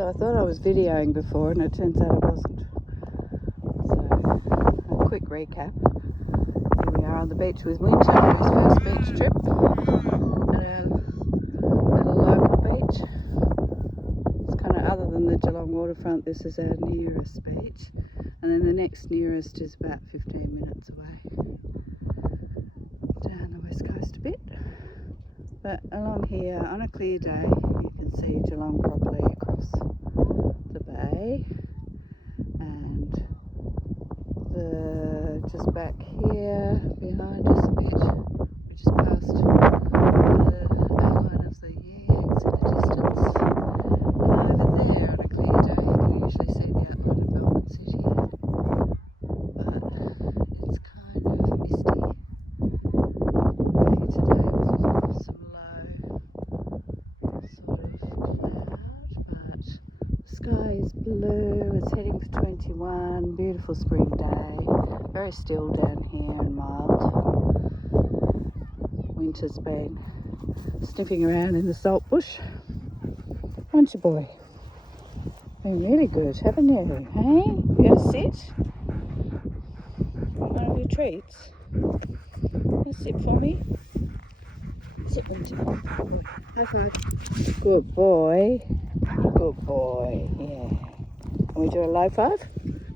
So I thought I was videoing before and it turns out I wasn't. So a quick recap. Here we are on the beach with Winter on his first beach trip at our little local beach. It's kind of, other than the Geelong waterfront, this is our nearest beach, and then the next nearest is about 15 minutes away down the west coast a bit. But along here on a clear day you can see Geelong properly across the bay, and just back here behind us a bit we just passed the outline of the Yanks in the distance, and over there on a clear day you can usually see the outline of Melbourne City, but it's kind of misty here today with some low sort of cloud, but the sky is blue. It's heading for 21, beautiful spring day, very still down here and mild. Winter's been sniffing around in the salt bush. Haven't you, boy? Been really good, haven't you? Hey, you gonna sit? One of your treats? You sit for me? Sit, Winter. High five. Good boy. Good boy. Yeah. Can we do a low five?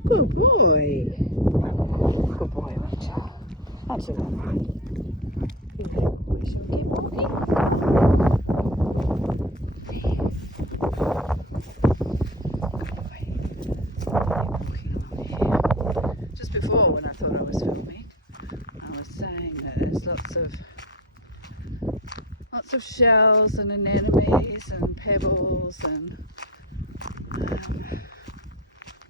Good boy. Good boy, Winter. That's it. Where's your good boy? Just before, when I thought I was filming, I was saying that there's lots of shells and anemones and pebbles and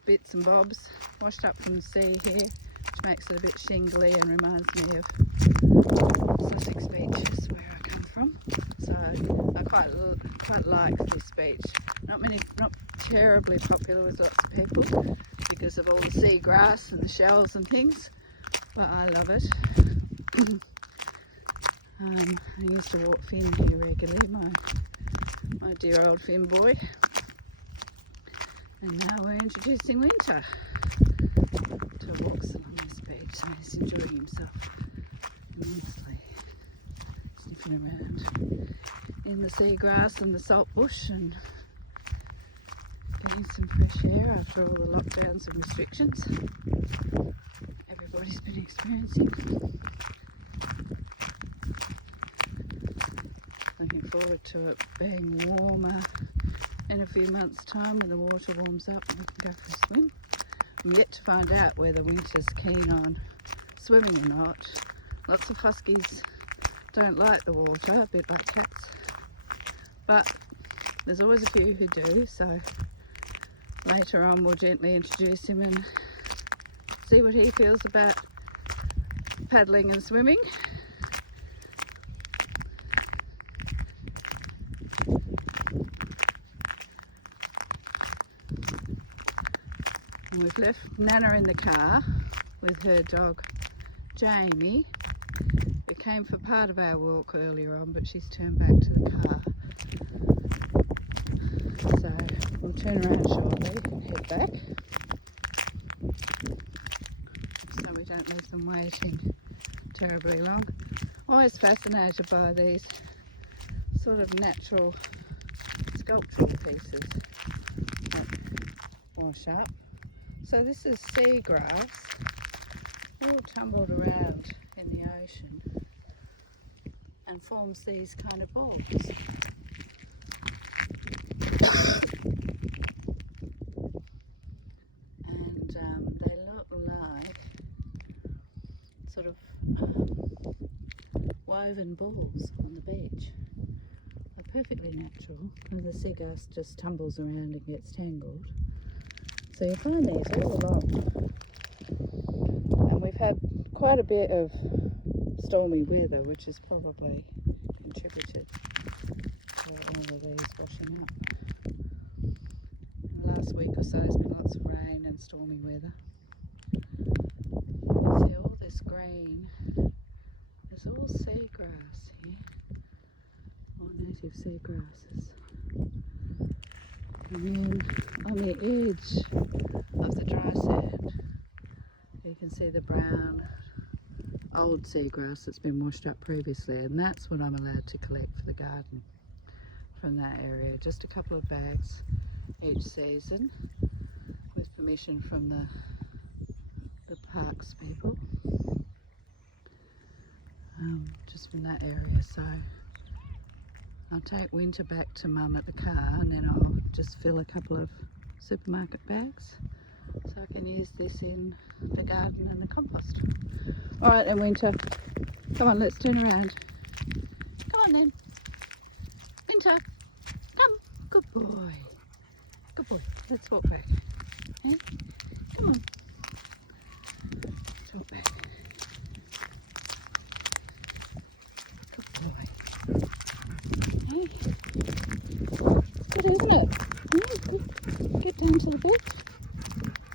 bits and bobs washed up from the sea here, which makes it a bit shingly and reminds me of Sussex beaches where I come from. So I quite like this beach. Not terribly popular with lots of people because of all the seagrass and the shells and things, but I love it. I used to walk Finn here regularly, my dear old Finn boy, and now we're introducing Winter to walks along this beach, so he's enjoying himself immensely, sniffing around in the seagrass and the salt bush and getting some fresh air after all the lockdowns and restrictions everybody's been experiencing. Looking forward to it being warmer in a few months' time when the water warms up and we can go for a swim. I'm yet to find out whether Winter's keen on swimming or not. Lots of Huskies don't like the water, a bit like cats, but there's always a few who do, so later on we'll gently introduce him and see what he feels about paddling and swimming. And we've left Nana in the car with her dog Jamie, who came for part of our walk earlier on, but she's turned back to the car. So we'll turn around shortly and head back, so we don't leave them waiting terribly long. Always fascinated by these sort of natural sculptural pieces that wash up. So this is seagrass, all tumbled around in the ocean and forms these kind of balls. And they look like sort of woven balls on the beach. They're perfectly natural, and the seagrass just tumbles around and gets tangled. So you find these all along, and we've had quite a bit of stormy weather, which has probably contributed to all of these washing up. In the last week or so there's been lots of rain and stormy weather. You can see all this green. There's all seagrass here, all native seagrasses. And then on the edge of the dry sand, you can see the brown old seagrass that's been washed up previously, and that's what I'm allowed to collect for the garden from that area. Just a couple of bags each season with permission from the parks people, just from that area. So I'll take Winter back to Mum at the car, and then I'll just fill a couple of supermarket bags so I can use this in the garden and the compost. Alright then, Winter, come on, let's turn around. Come on then, Winter, come, good boy, good boy, let's walk back. Hey? Come on, let's walk back. Good boy. Hey? It's good, isn't it? Good. Get down to the beach.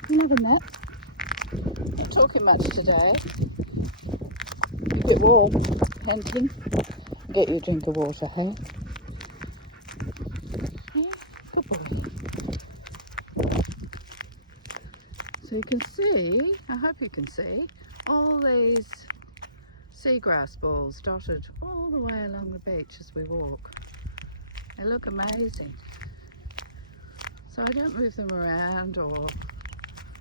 More than that. Not talking much today. You get warm, Henson. Get you a drink of water, hey? Yeah, good boy. So you can see, I hope you can see, all these seagrass balls dotted all the way along the beach as we walk. They look amazing. So I don't move them around or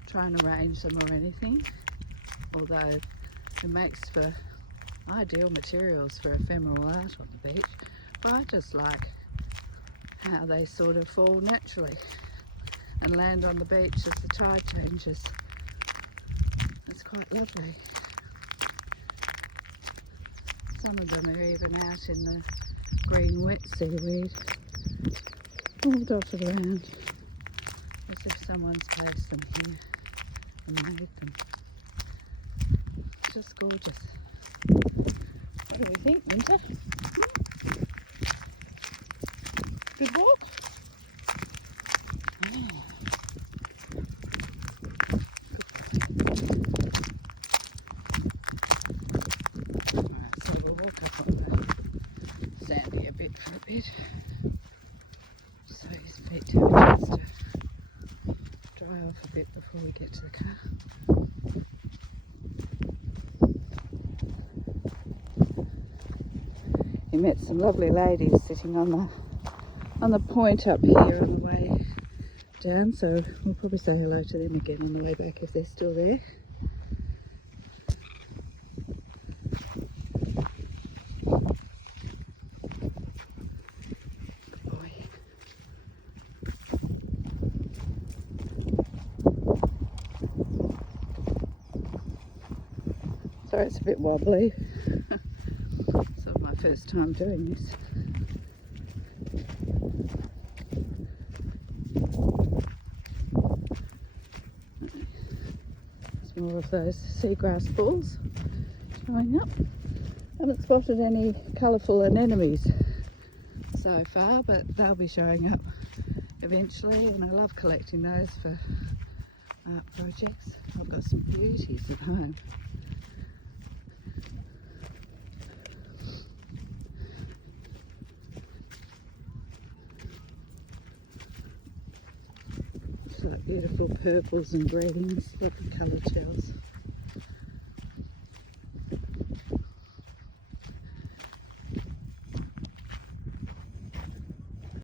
try and arrange them or anything, although it makes for ideal materials for ephemeral art on the beach. But I just like how they sort of fall naturally and land on the beach as the tide changes. It's quite lovely. Some of them are even out in the green wet seaweed, all dotted around, as if someone's placed them here and made them. Just gorgeous. What do we think, Winter? Good walk? Yeah. Alright, so we'll walk up on the sandy a bit for a bit, so his feet have a chance to dry off a bit before we get to the car. He met some lovely ladies sitting on the point up here on the way down, so we'll probably say hello to them again on the way back if they're still there. Good boy. Sorry, it's a bit wobbly. It's my first time doing this. It's more of those seagrass balls showing up. Haven't spotted any colourful anemones so far, but they'll be showing up eventually, and I love collecting those for art projects. I've got some beauties at home. Like beautiful purples and greens, lovely colour tells.